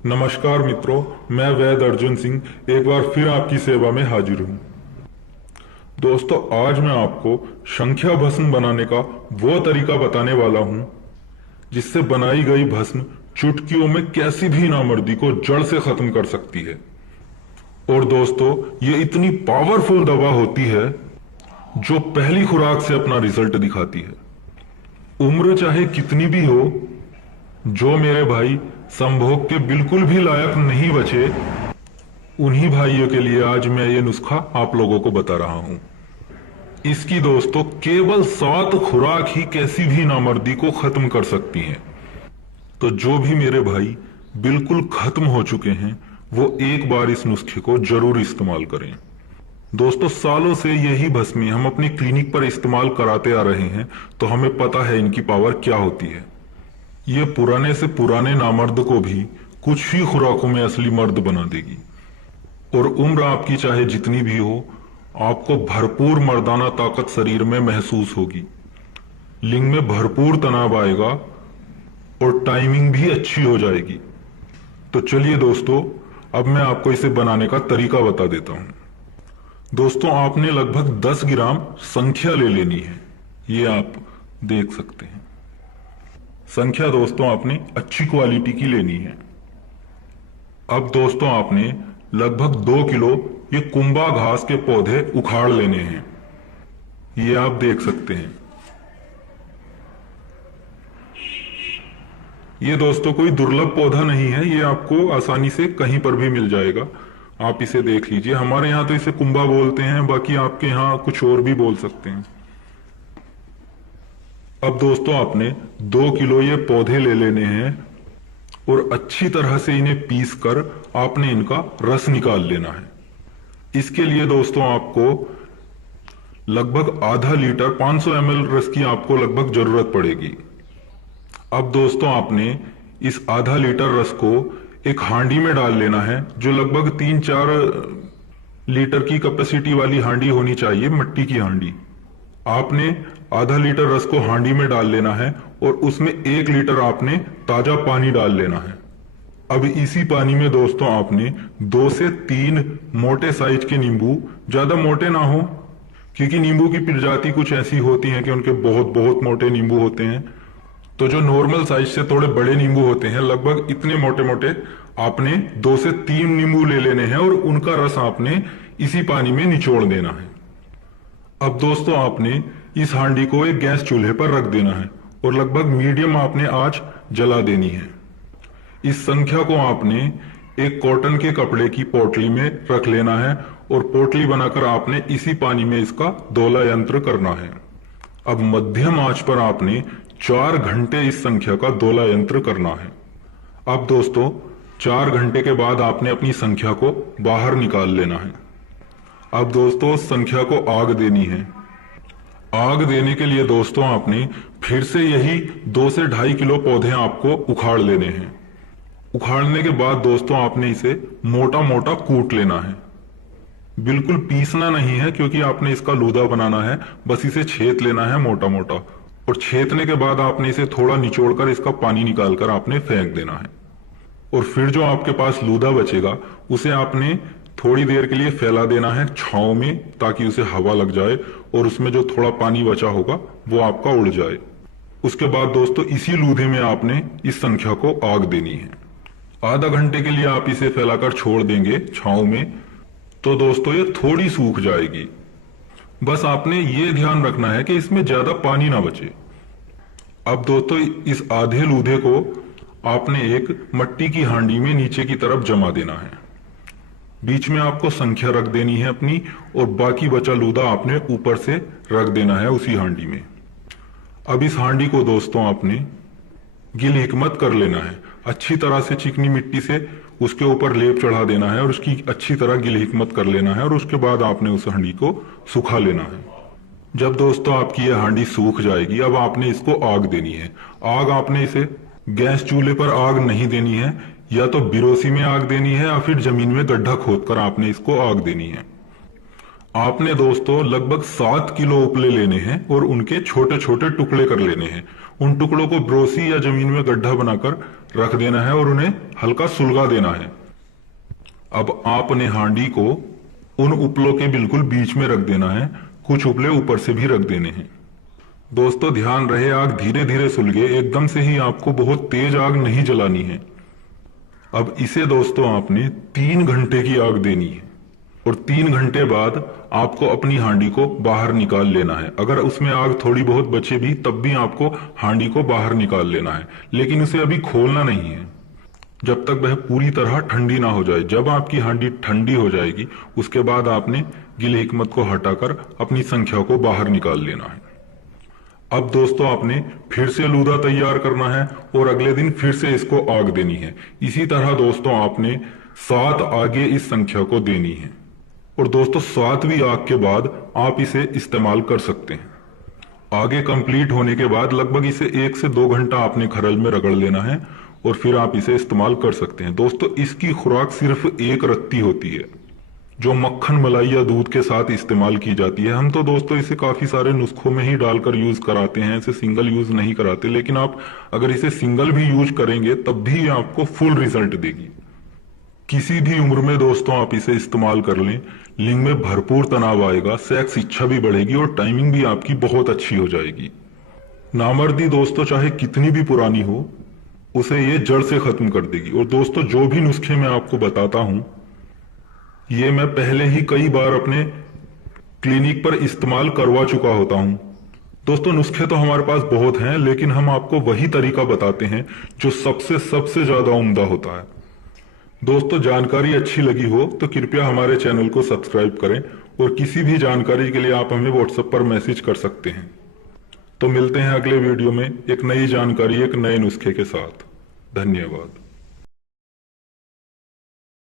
नमस्कार मित्रों, मैं वैद अर्जुन सिंह एक बार फिर आपकी सेवा में हाजिर हूँ। दोस्तों, आज मैं आपको संख्या भस्म बनाने का वो तरीका बताने वाला हूँ जिससे बनाई गई भस्म चुटकियों में कैसी भी नामर्दी को जड़ से खत्म कर सकती है। और दोस्तों, ये इतनी पावरफुल दवा होती है जो पहली खुराक से अपना रिजल्ट दिखाती है। उम्र चाहे कितनी भी हो, जो मेरे भाई संभोग के बिल्कुल भी लायक नहीं बचे, उन्हीं भाइयों के लिए आज मैं ये नुस्खा आप लोगों को बता रहा हूं। इसकी दोस्तों केवल 7 खुराक ही कैसी भी नामर्दी को खत्म कर सकती हैं। तो जो भी मेरे भाई बिल्कुल खत्म हो चुके हैं वो एक बार इस नुस्खे को जरूर इस्तेमाल करें। दोस्तों, सालों से यही भस्मी हम अपनी क्लिनिक पर इस्तेमाल कराते आ रहे हैं, तो हमें पता है इनकी पावर क्या होती है। ये पुराने से पुराने नामर्द को भी कुछ ही खुराकों में असली मर्द बना देगी। और उम्र आपकी चाहे जितनी भी हो, आपको भरपूर मर्दाना ताकत शरीर में महसूस होगी, लिंग में भरपूर तनाव आएगा और टाइमिंग भी अच्छी हो जाएगी। तो चलिए दोस्तों, अब मैं आपको इसे बनाने का तरीका बता देता हूं। दोस्तों, आपने लगभग 10 ग्राम संख्या ले लेनी है। ये आप देख सकते हैं। संख्या दोस्तों आपने अच्छी क्वालिटी की लेनी है। अब दोस्तों आपने लगभग 2 किलो ये कुंभा घास के पौधे उखाड़ लेने हैं। ये आप देख सकते हैं। ये दोस्तों कोई दुर्लभ पौधा नहीं है, ये आपको आसानी से कहीं पर भी मिल जाएगा। आप इसे देख लीजिए। हमारे यहां तो इसे कुंभा बोलते हैं, बाकी आपके यहां कुछ और भी बोल सकते हैं। अब दोस्तों आपने 2 किलो ये पौधे ले लेने हैं और अच्छी तरह से इन्हें पीस कर आपने इनका रस निकाल लेना है। इसके लिए दोस्तों आपको लगभग आधा लीटर 500 ml रस की आपको लगभग जरूरत पड़ेगी। अब दोस्तों आपने इस आधा लीटर रस को एक हांडी में डाल लेना है, जो लगभग 3-4 लीटर की कैपेसिटी वाली हांडी होनी चाहिए, मिट्टी की हांडी। आपने आधा लीटर रस को हांडी में डाल लेना है और उसमें 1 लीटर आपने ताजा पानी डाल लेना है। अब इसी पानी में दोस्तों आपने 2 से 3 मोटे साइज के नींबू, ज्यादा मोटे ना हो, क्योंकि नींबू की प्रजाति कुछ ऐसी होती है कि उनके बहुत बहुत मोटे नींबू होते हैं। तो जो नॉर्मल साइज से थोड़े बड़े नींबू होते हैं, लगभग इतने मोटे मोटे आपने 2 से 3 नींबू ले लेने हैं और उनका रस आपने इसी पानी में निचोड़ देना है। अब दोस्तों आपने इस हांडी को एक गैस चूल्हे पर रख देना है और लगभग मीडियम आपने आंच जला देनी है। इस संख्या को आपने एक कॉटन के कपड़े की पोटली में रख लेना है और पोटली बनाकर आपने इसी पानी में इसका दोला यंत्र करना है। अब मध्यम आंच पर आपने 4 घंटे इस संख्या का दोला यंत्र करना है। अब दोस्तों 4 घंटे के बाद आपने अपनी संख्या को बाहर निकाल लेना है। अब दोस्तों संख्या को आग देनी है। आग देने के लिए दोस्तों आपने फिर से यही 2 से 2.5 किलो पौधे आपको उखाड़ लेने हैं। उखाड़ने के बाद दोस्तों आपने इसे मोटा मोटा कूट लेना है। बिल्कुल पीसना नहीं है, क्योंकि आपने इसका लूदा बनाना है। बस इसे छेद लेना है मोटा मोटा, और छेदने के बाद आपने इसे थोड़ा निचोड़कर इसका पानी निकालकर आपने फेंक देना है। और फिर जो आपके पास लूदा बचेगा उसे आपने थोड़ी देर के लिए फैला देना है छांव में, ताकि उसे हवा लग जाए और उसमें जो थोड़ा पानी बचा होगा वो आपका उड़ जाए। उसके बाद दोस्तों इसी लूधे में आपने इस संख्या को आग देनी है। आधा घंटे के लिए आप इसे फैलाकर छोड़ देंगे छांव में, तो दोस्तों ये थोड़ी सूख जाएगी। बस आपने ये ध्यान रखना है कि इसमें ज्यादा पानी ना बचे। अब दोस्तों इस आधे लूधे को आपने एक मट्टी की हांडी में नीचे की तरफ जमा देना है। बीच में आपको संख्या रख देनी है अपनी, और बाकी बचा लूदा आपने ऊपर से रख देना है उसी हांडी में। अब इस हांडी को दोस्तों आपने गिल हिकमत कर लेना है। अच्छी तरह से चिकनी मिट्टी से उसके ऊपर लेप चढ़ा देना है और उसकी अच्छी तरह गिल हिकमत कर लेना है, और उसके बाद आपने उस हांडी को सुखा लेना है। जब दोस्तों आपकी यह हांडी सूख जाएगी, अब आपने इसको आग देनी है। आग आपने इसे गैस चूल्हे पर आग नहीं देनी है, या तो बिरोसी में आग देनी है या फिर जमीन में गड्ढा खोदकर आपने इसको आग देनी है। आपने दोस्तों लगभग 7 किलो उपले लेने हैं और उनके छोटे छोटे टुकड़े कर लेने हैं। उन टुकड़ों को ब्रोसी या जमीन में गड्ढा बनाकर रख देना है और उन्हें हल्का सुलगा देना है। अब आपने हांडी को उन उपलों के बिल्कुल बीच में रख देना है, कुछ उपले ऊपर से भी रख देने हैं। दोस्तों ध्यान रहे आग धीरे धीरे सुलगे, एकदम से ही आपको बहुत तेज आग नहीं जलानी है। अब इसे दोस्तों आपने 3 घंटे की आग देनी है और 3 घंटे बाद आपको अपनी हांडी को बाहर निकाल लेना है। अगर उसमें आग थोड़ी बहुत बचे भी तब भी आपको हांडी को बाहर निकाल लेना है, लेकिन उसे अभी खोलना नहीं है जब तक वह पूरी तरह ठंडी ना हो जाए। जब आपकी हांडी ठंडी हो जाएगी उसके बाद आपने गिल हिकमत को हटाकर अपनी संख्या को बाहर निकाल लेना है। अब दोस्तों आपने फिर से लूदा तैयार करना है और अगले दिन फिर से इसको आग देनी है। इसी तरह दोस्तों आपने 7 आगे इस संख्या को देनी है और दोस्तों 7वीं आग के बाद आप इसे इस्तेमाल कर सकते हैं। आगे कंप्लीट होने के बाद लगभग इसे 1 से 2 घंटा आपने खरल में रगड़ लेना है और फिर आप इसे इस्तेमाल कर सकते हैं। दोस्तों इसकी खुराक सिर्फ 1 रत्ती होती है जो मक्खन, मलाई या दूध के साथ इस्तेमाल की जाती है। हम तो दोस्तों इसे काफी सारे नुस्खों में ही डालकर यूज कराते हैं, इसे सिंगल यूज नहीं कराते, लेकिन आप अगर इसे सिंगल भी यूज करेंगे तब भी आपको फुल रिजल्ट देगी। किसी भी उम्र में दोस्तों आप इसे इस्तेमाल कर लें, लिंग में भरपूर तनाव आएगा, सेक्स इच्छा भी बढ़ेगी और टाइमिंग भी आपकी बहुत अच्छी हो जाएगी। नामर्दी दोस्तों चाहे कितनी भी पुरानी हो उसे ये जड़ से खत्म कर देगी। और दोस्तों जो भी नुस्खे मैं आपको बताता हूं ये मैं पहले ही कई बार अपने क्लिनिक पर इस्तेमाल करवा चुका होता हूं। दोस्तों नुस्खे तो हमारे पास बहुत हैं, लेकिन हम आपको वही तरीका बताते हैं जो सबसे ज्यादा उम्दा होता है। दोस्तों जानकारी अच्छी लगी हो तो कृपया हमारे चैनल को सब्सक्राइब करें और किसी भी जानकारी के लिए आप हमें व्हाट्सएप पर मैसेज कर सकते हैं। तो मिलते हैं अगले वीडियो में एक नई जानकारी, एक नए नुस्खे के साथ। धन्यवाद।